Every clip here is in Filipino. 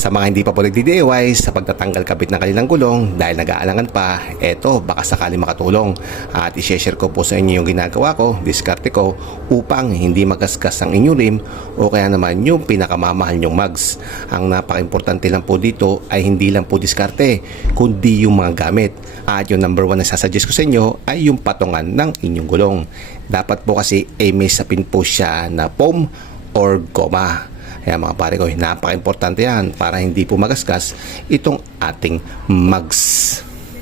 Sa mga hindi pa po nagdi-DIY sa pagtatanggal kabit ng kanilang gulong dahil nag-aalangan pa, eto baka sakali makatulong. At i-share ko po sa inyo yung ginagawa ko, diskarte ko upang hindi magasgas ang inyong rim o kaya naman yung pinakamamahal nyong mugs. Ang napaka-importante lang po dito ay hindi lang po diskarte kundi yung mga gamit. At yung number 1 na sasuggest ko sa inyo ay yung patungan ng inyong gulong. Dapat po kasi ay may sapin po siya na foam or goma. Kaya mga pare ko, napaka-importante yan para hindi po magasgas itong ating mugs.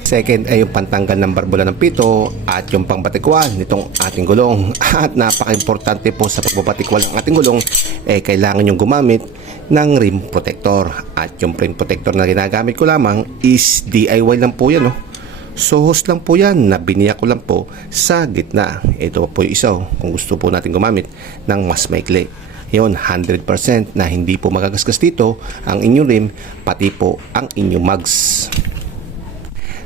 Second ay yung pantanggal ng barbula ng pito at yung pangbatikwan nitong ating gulong. At napaka-importante po sa pagbabatikwan ng ating gulong kailangan yung gumamit ng rim protector. At yung rim protector na ginagamit ko lamang is DIY lang po yan. Suhos lang po yan na biniyak ko lang po sa gitna. Ito po yung isa kung gusto po natin gumamit ng mas maikli. Yun, 100% na hindi po magagasgas dito ang inyong rim, pati po ang inyong mugs.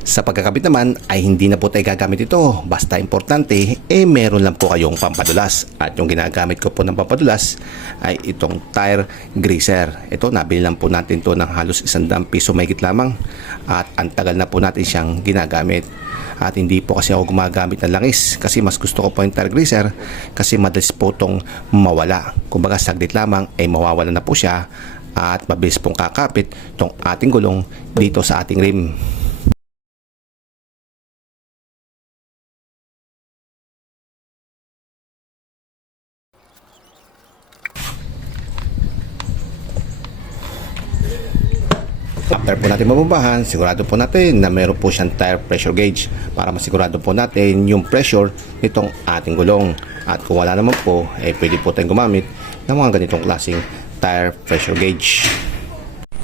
Sa pagkakabit naman ay hindi na po tayo gagamit ito. Basta importante, meron lang po kayong pampadulas. At yung ginagamit ko po ng pampadulas ay itong tire greaser. Ito, nabili lang po natin to ng halos 100 piso mahigit lamang. At ang tagal na po natin siyang ginagamit. At hindi po kasi ako gumagamit ng langis kasi mas gusto ko po yung tire greaser kasi madalis po itong mawala. Kumbaga saglit lamang ay mawawala na po siya at mabilis pong kakapit itong ating gulong dito sa ating rim. After po natin mabumbahan, sigurado po natin na meron po siyang tire pressure gauge para masigurado po natin yung pressure nitong ating gulong. At kung wala naman po, pwede po tayong gumamit ng mga ganitong klaseng tire pressure gauge.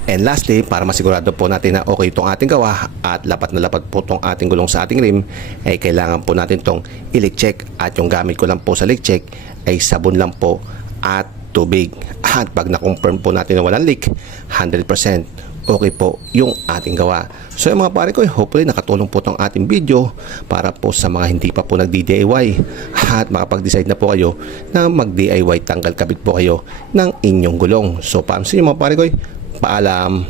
And lastly, para masigurado po natin na okay itong ating gawa at lapat na lapat po itong ating gulong sa ating rim, kailangan po natin itong i-leak check. At yung gamit ko lang po sa leak check ay sabon lang po at tubig. At pag na-confirm po natin na walang leak, 100% okay po yung ating gawa. So yung mga pare ko, hopefully nakatulong po itong ating video para po sa mga hindi pa po nag-DIY at makapag-decide na po kayo na mag-DIY tanggal kabit po kayo ng inyong gulong. So paano sa inyo mga pare ko? Paalam!